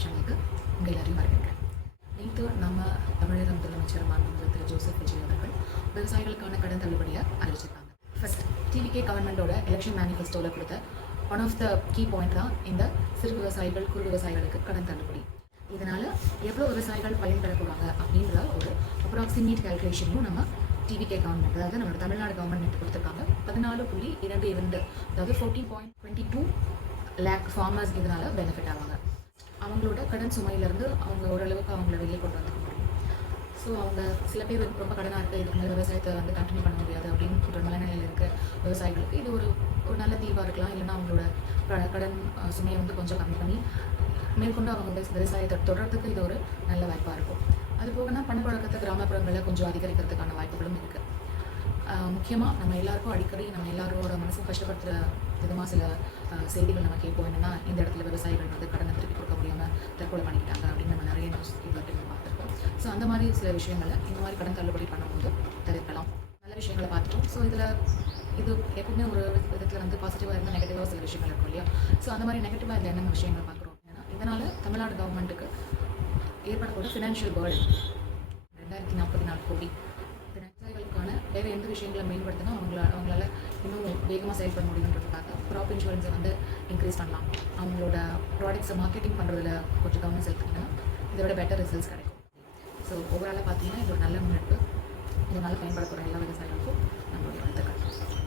YouTube சேனலுக்கு உங்கள் எல்லாரையும் வரவேற்கிறேன். நேற்று நம்ம தமிழக முதலமைச்சர் மாண்புமிகு திரு ஜோசப் விஜய் அவர்கள் விவசாயிகளுக்கான கடன் தள்ளுபடியை அறிவிச்சிருக்காங்க. ஃபர்ஸ்ட் டிவிகே கவர்மெண்டோட எலெக்ஷன் மேனிஃபெஸ்டோவில் கொடுத்த one of the key point தான் இந்த சிறு விவசாயிகள் குறு விவசாயிகளுக்கு கடன் தள்ளுபடி. இதனால் எவ்வளோ விவசாயிகள் பயன்பெற போகிறாங்க அப்படின்ற ஒரு அப்ராக்சிமேட் கேல்குலேஷனும் நம்ம டிவிகே கவர்மெண்ட், அதாவது நம்மளோட தமிழ்நாடு கவர்மெண்ட் கொடுத்துருக்காங்க. 14.22, அதாவது 14.22 லேக் ஃபார்மர்ஸ் இதனால் பெனிஃபிட் ஆவாங்க. அவங்களோட கடன் சுமையிலேருந்து அவங்க ஓரளவுக்கு அவங்கள வெளியே கொண்டு வந்துக்க முடியும். ஸோ அவங்க சில பேர் ரொம்ப கடனாக இருக்குது, இதுக்கு மேலே விவசாயத்தை கண்டினியூ பண்ண முடியாது அப்படின்னு ஒரு மனநிலையில் இருக்க விவசாயிகளுக்கு இது ஒரு நல்ல தீர்வாக இருக்கலாம். இல்லைன்னா அவங்களோட கடன் சுமையை கொஞ்சம் கம்மி பண்ணி மேற்கொண்டு அவங்க விவசாயத்தை தொடர்றதுக்கு இது ஒரு நல்ல வாய்ப்பாக இருக்கும். அது போகனா பணப்பழக்கத்தை கிராமப்புறங்களில் கொஞ்சம் அதிகரிக்கிறதுக்கான வாய்ப்புகளும் இருக்குது. முக்கியமாக நம்ம எல்லாருக்கும் அடிக்கடி நம்ம எல்லாரோட மனசும் கஷ்டப்படுத்துகிற விதமாக சில செய்திகள் நம்ம கேட்போம். என்னென்னா, இந்த இடத்துல விவசாயிகள் கடனை திருப்பி கொடுக்க முடியாமல் தற்கொலை பண்ணிக்கிட்டாங்க அப்படின்னு நம்ம நிறைய நியூஸ் நம்ம பார்த்துருக்கோம். ஸோ அந்த மாதிரி சில விஷயங்களை இந்த மாதிரி கடன் தள்ளுபடி பண்ணும்போது தவிர்க்கலாம். நல்ல விஷயங்களை பார்த்துட்டோம். ஸோ இது எப்பவுமே ஒரு விதத்தில் பாசிட்டிவாக இருந்தால் நெகட்டிவாக சில விஷயங்கள் இருக்கும் இல்லையா? ஸோ அந்த மாதிரி நெகட்டிவாக இதில் என்னென்ன விஷயங்கள் பார்க்குறோம் அப்படின்னா, இதனால் தமிழ்நாடு கவர்மெண்ட்டுக்கு ஏற்படக்கூடிய ஃபினான்ஷியல் பேர்டன் 2044 கோடி. விவசாயிகளுக்கான வேறு எந்த விஷயங்களை மேம்படுத்தினா அவங்களால இன்னும் வேகமாக செயல்பட முடியுன்றதுக்காக க்ராப் இன்சூரன்ஸை இன்க்ரீஸ் பண்ணலாம். அவங்களோட ப்ராடக்ட்ஸை மார்க்கெட்டிங் பண்ணுறதுல கொஞ்சம் கவனம் செலுத்திங்கன்னா இதை விட பெட்டர் ரிசல்ட்ஸ் கிடைக்கும். ஸோ ஓவராலாக பார்த்தீங்கன்னா இது ஒரு நல்ல முன்னெடுப்பு. இதனால் பயன்பட போகிற எல்லா விவசாயிகளுக்கும் நம்மளுடைய வாழ்த்துக்கள்.